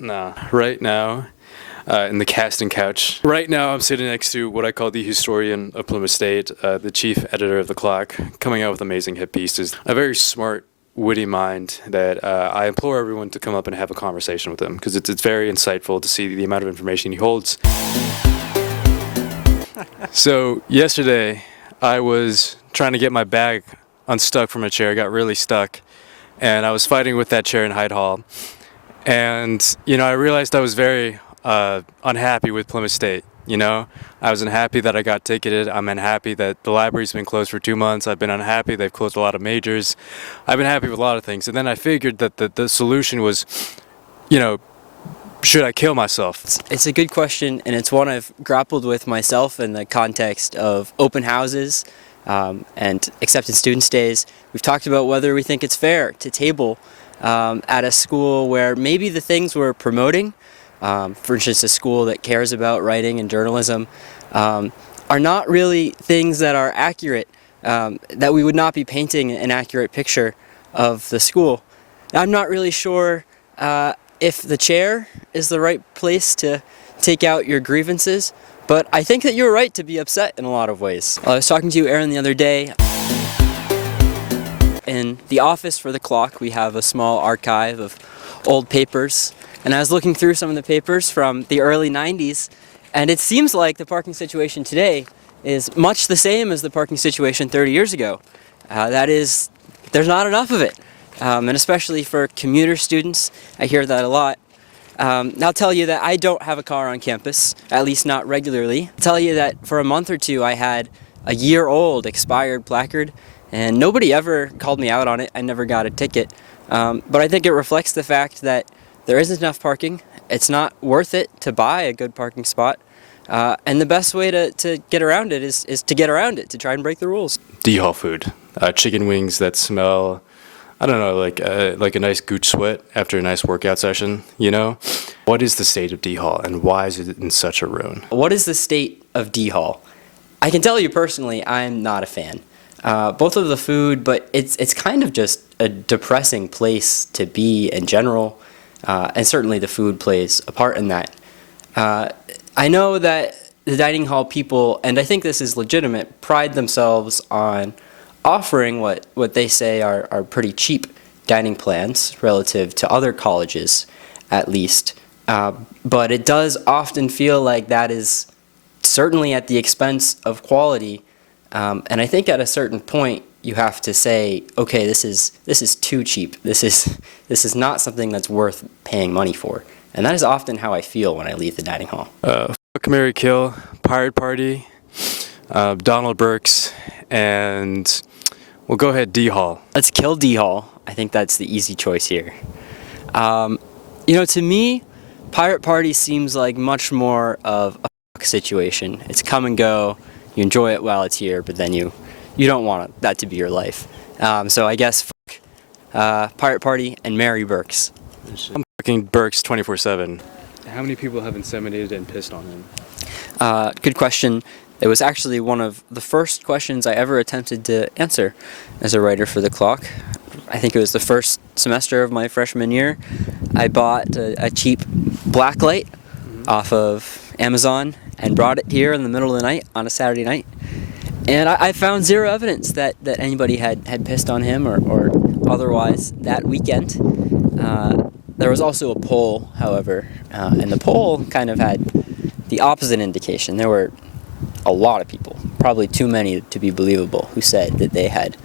No. Right now, in the casting couch. Right now, I'm sitting next to what I call the historian of Plymouth State, the chief editor of The Clock, coming out with amazing hit pieces. A very smart, witty mind that I implore everyone to come up and have a conversation with him, because it's very insightful to see the amount of information he holds. So yesterday, I was trying to get my bag unstuck from a chair. I got really stuck, and I was fighting with that chair in Hyde Hall. And, I realized I was very unhappy with Plymouth State. I was unhappy that I got ticketed. I'm unhappy that the library's been closed for 2 months. I've been unhappy they've closed a lot of majors. I've been happy with a lot of things. And then I figured that the solution was, should I kill myself? It's a good question, and it's one I've grappled with myself in the context of open houses and acceptance students days. We've talked about whether we think it's fair to table at a school where maybe the things we're promoting, for instance, a school that cares about writing and journalism, are not really things that are accurate, that we would not be painting an accurate picture of the school. I'm not really sure if the chair is the right place to take out your grievances, but I think that you're right to be upset in a lot of ways. I was talking to you, Aaron, the other day. In the office for The Clock, we have a small archive of old papers, and I was looking through some of the papers from the early 90s, and it seems like the parking situation today is much the same as the parking situation 30 years ago. That is, there's not enough of it. And especially for commuter students, I hear that a lot. I'll tell you that I don't have a car on campus, at least not regularly. I'll tell you that for a month or two I had a year-old expired placard, and nobody ever called me out on it. I never got a ticket. But I think it reflects the fact that there isn't enough parking. It's not worth it to buy a good parking spot. And the best way to get around it is to get around it, to try and break the rules. D-Hall food. Chicken wings that smell, I don't know, like a nice gooch sweat after a nice workout session, What is the state of D-Hall, and why is it in such a ruin? What is the state of D-Hall? I can tell you personally, I'm not a fan. Both of the food, but it's kind of just a depressing place to be in general, and certainly the food plays a part in that. I know that the dining hall people, and I think this is legitimate, pride themselves on offering what they say are pretty cheap dining plans relative to other colleges, at least. But it does often feel like that is certainly at the expense of quality. And I think at a certain point you have to say, okay, this is too cheap. This is not something that's worth paying money for. And that is often how I feel when I leave the dining hall. Fuck, marry, kill, Pirate Party, Donald Burks, and we'll go ahead D-Hall. Let's kill D-Hall. I think that's the easy choice here. To me, Pirate Party seems like much more of a fuck situation. It's come and go. You enjoy it while it's here, but then you don't want that to be your life. So I guess fuck Pirate Party and marry Burks. I'm fucking Burks 24/7. How many people have inseminated and pissed on him? Good question. It was actually one of the first questions I ever attempted to answer as a writer for The Clock. I think it was the first semester of my freshman year. I bought a cheap blacklight off of Amazon and brought it here in the middle of the night on a Saturday night. And I found zero evidence that anybody had pissed on him or otherwise that weekend. There was also a poll, however, and the poll kind of had the opposite indication. There were a lot of people, probably too many to be believable, who said that they had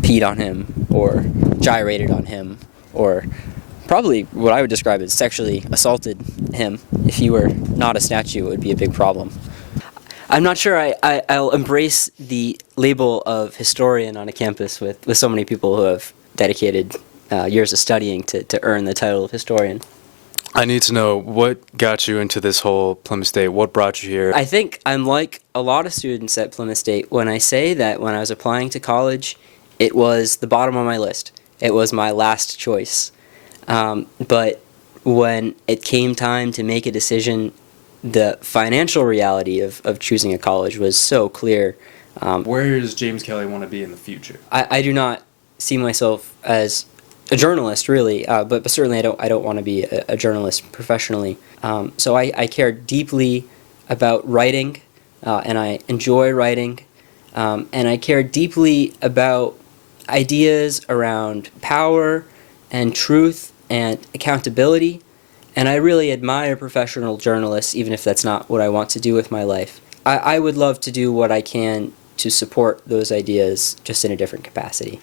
peed on him or gyrated on him or probably what I would describe as sexually assaulted him. If he were not a statue, it would be a big problem. I'm not sure I'll embrace the label of historian on a campus with so many people who have dedicated years of studying to earn the title of historian. I need to know what got you into this whole Plymouth State. What brought you here? I think I'm like a lot of students at Plymouth State when I say that when I was applying to college, it was the bottom of my list. It was my last choice. But when it came time to make a decision, the financial reality of choosing a college was so clear. Where does James Kelly want to be in the future? I do not see myself as a journalist, really, but certainly I don't want to be a journalist professionally. So I care deeply about writing, and I enjoy writing, and I care deeply about ideas around power and truth and accountability, and I really admire professional journalists, even if that's not what I want to do with my life. I would love to do what I can to support those ideas, just in a different capacity.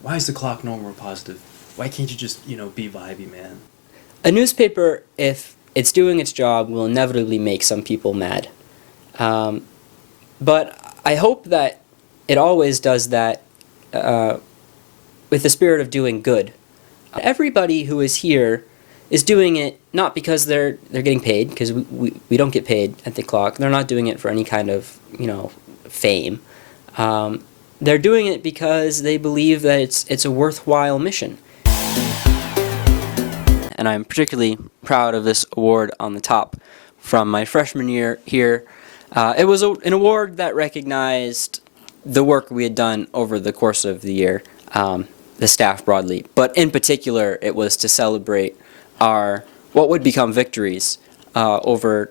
Why is the clock no more positive? Why can't you just, be vibey, man? A newspaper, if it's doing its job, will inevitably make some people mad. But I hope that it always does that with the spirit of doing good. Everybody who is here is doing it not because they're getting paid, because we don't get paid at the clock. They're not doing it for any kind of fame. They're doing it because they believe that it's a worthwhile mission. And I'm particularly proud of this award on the top from my freshman year here. It was an award that recognized the work we had done over the course of the year, the staff broadly. But in particular, it was to celebrate our what would become victories over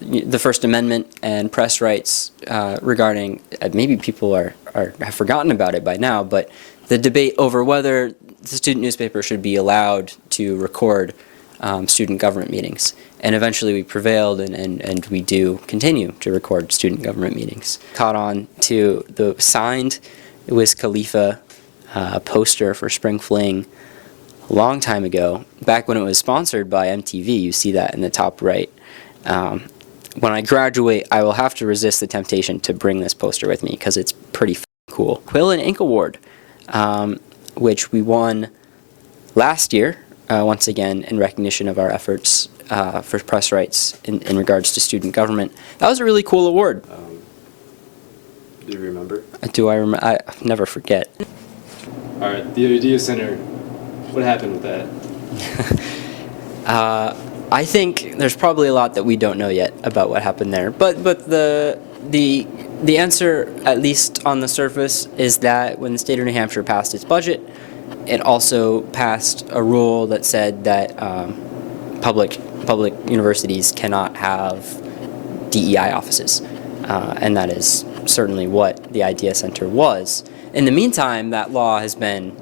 the First Amendment and press rights regarding, maybe people have forgotten about it by now, but the debate over whether the student newspaper should be allowed to record student government meetings. And eventually we prevailed, and we do continue to record student government meetings. Caught on to the signed Wiz Khalifa poster for Spring Fling a long time ago, back when it was sponsored by MTV. You see that in the top right. When I graduate, I will have to resist the temptation to bring this poster with me because it's pretty cool. Quill and Ink Award, which we won last year, once again in recognition of our efforts for press rights in regards to student government. That was a really cool award. Do you remember? Do I remember? I never forget. All right, the Idea Center. What happened with that? I think there's probably a lot that we don't know yet about what happened there. But the answer, at least on the surface, is that when the state of New Hampshire passed its budget, it also passed a rule that said that public universities cannot have DEI offices, and that is certainly what the Idea Center was. In the meantime, that law has been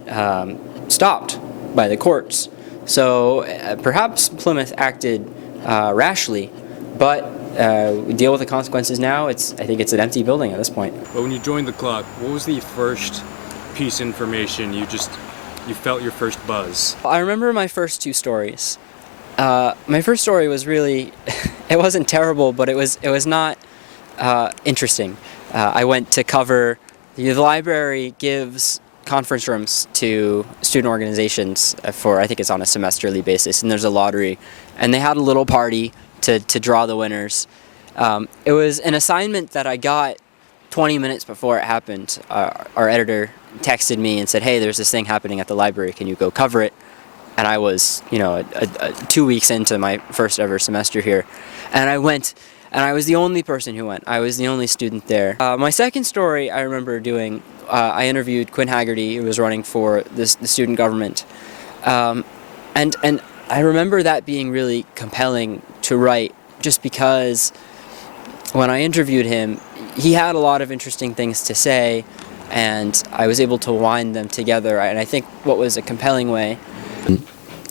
stopped by the courts. So perhaps Plymouth acted rashly, but we deal with the consequences now. I think it's an empty building at this point. But when you joined the clock, what was the first piece of information you felt your first buzz? I remember my first two stories. My first story was really, it wasn't terrible, but it was not interesting. I went to cover, the library gives conference rooms to student organizations for, I think it's on a semesterly basis, and there's a lottery, and they had a little party to draw the winners. It was an assignment that I got 20 minutes before it happened. Our editor texted me and said, hey, there's this thing happening at the library, can you go cover it? And I was 2 weeks into my first ever semester here, and I went, and I was the only person who went. I was the only student there. My second story I remember doing, I interviewed Quinn Haggerty, who was running for the student government. And I remember that being really compelling to write, just because when I interviewed him, he had a lot of interesting things to say, and I was able to wind them together. And I think what was a compelling way.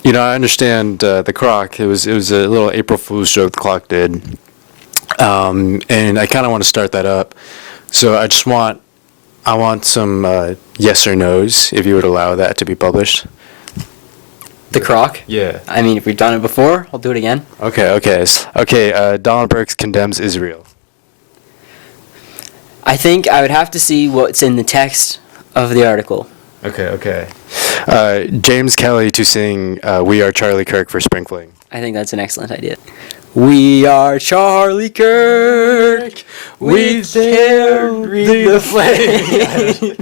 I understand the Croc. It was a little April Fool's joke the Clock did. And I kind of want to start that up. So I want some yes or no's, if you would allow that to be published. The Croc? Yeah. I mean, if we've done it before, I'll do it again. Okay. Donald Burks condemns Israel. I think I would have to see what's in the text of the article. Okay. James Kelly to sing We Are Charlie Kirk for Spring Fling. I think that's an excellent idea. We are Charlie Kirk. We carry the flag.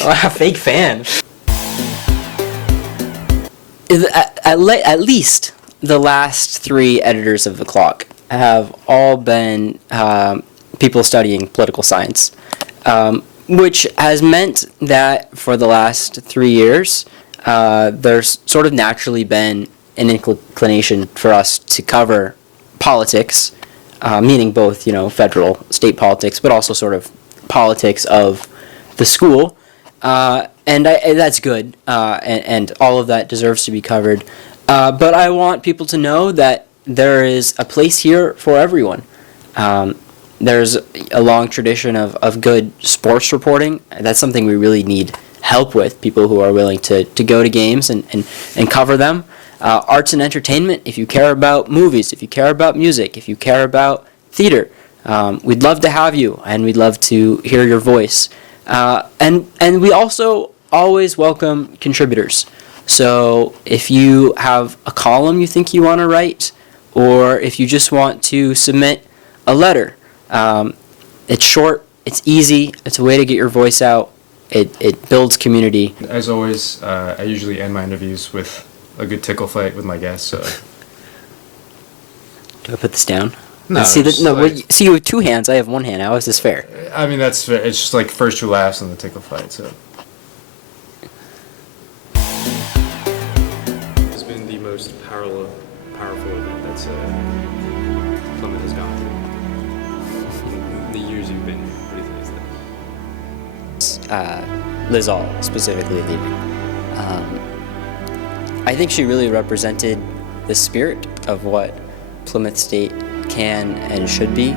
Wow, fake fan. At least the last three editors of the Clock have all been people studying political science. which has meant that for the last 3 years, there's sort of naturally been an inclination for us to cover politics, meaning both, federal, state politics, but also sort of politics of the school. And that's good, and all of that deserves to be covered. But I want people to know that there is a place here for everyone. There's a long tradition of good sports reporting. That's something we really need help with, people who are willing to go to games and cover them. Arts and entertainment, if you care about movies, if you care about music, if you care about theater, we'd love to have you, and we'd love to hear your voice. And we also always welcome contributors. So if you have a column you think you want to write, or if you just want to submit a letter, it's short, it's easy, it's a way to get your voice out, it builds community. As always, I usually end my interviews with a good tickle fight with my guests. So. Do I put this down? No, see, like, see, you have two hands, I have one hand. How is this fair? I mean, that's fair. It's just like first who laughs in the tickle fight. So. It's been the most powerful event that's Plymouth has gone through. The years you've been here, what do you think is that? Liz All specifically leaving. I think she really represented the spirit of what Plymouth State can and should be.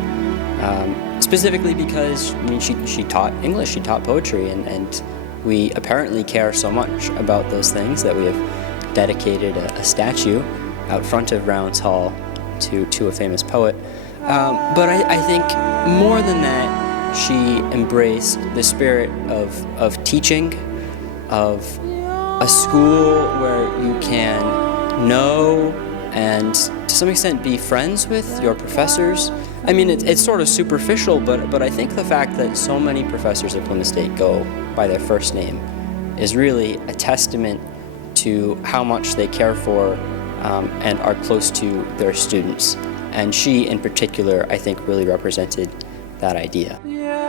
Specifically because, she taught English, she taught poetry, and we apparently care so much about those things that we have dedicated a statue out front of Rounds Hall to a famous poet. But I think more than that, she embraced the spirit of teaching, of a school where you can know and to some extent be friends with your professors. I mean, it's sort of superficial, but I think the fact that so many professors at Plymouth State go by their first name is really a testament to how much they care for and are close to their students. And she, in particular, I think really represented that idea. Yeah.